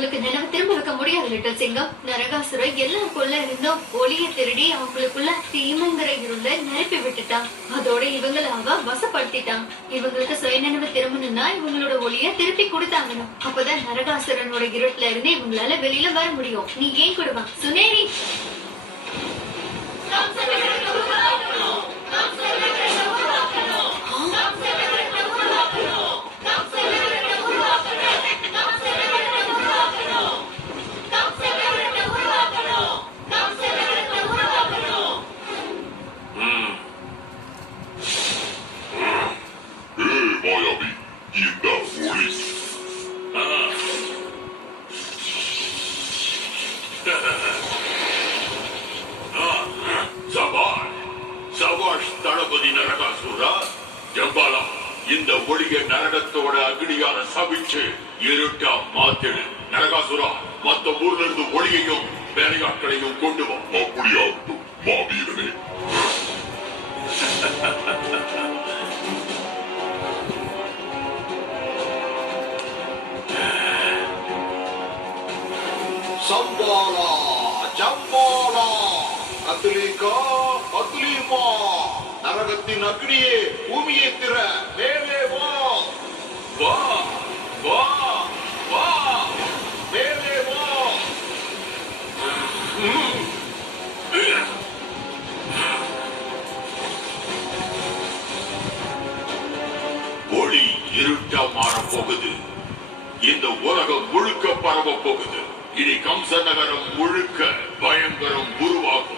அவங்களுக்கு நினைவு திரும்ப வைக்க முடியாது லிட்டில் சிங்கம். நரகாசுரன் எல்லாருக்குள்ள இருந்தும் ஒளிய திருடி அவங்களுக்குள்ள தீமைங்கிற இருள நிரப்பி விட்டுட்டான். அதோட இவங்கள அவ வசப்படுத்திட்டான். இவங்களுக்கு சுயநினைவு திரும்பணும்னா இவங்களோட ஒளிய திருப்பி கொடுத்தாங்கணும். அப்பதான் நரகாசுரனோட இருட்டுல இருந்து இவங்களால வெளியில வர முடியும். நீ ஏன் கொடுவா சுனேரி? இந்த ஒளிய நரகத்தோட அக்னியால சபிச்சு இருட்டா மாத்திடு. நரகாசுரா, மத்த ஊர்ல இருந்து ஒளியையும் வேலையாட்களையும் கொண்டு வா. அப்படியாகட்டும் மாவீரனே. சம்பாலா ஜம்பாலா அத்லீகா அத்லீமா, நரகத்தின் அக்னியே பூமியை திற, மேலே வா வா வா வா, மேலே வா. ஒளி இருட்டா மாற போகுது. இந்த உலகம் முழுக்க பரவ போகுது. இனி கம்ச நகரம் முழுக்க பயங்கரம் உருவாகும்.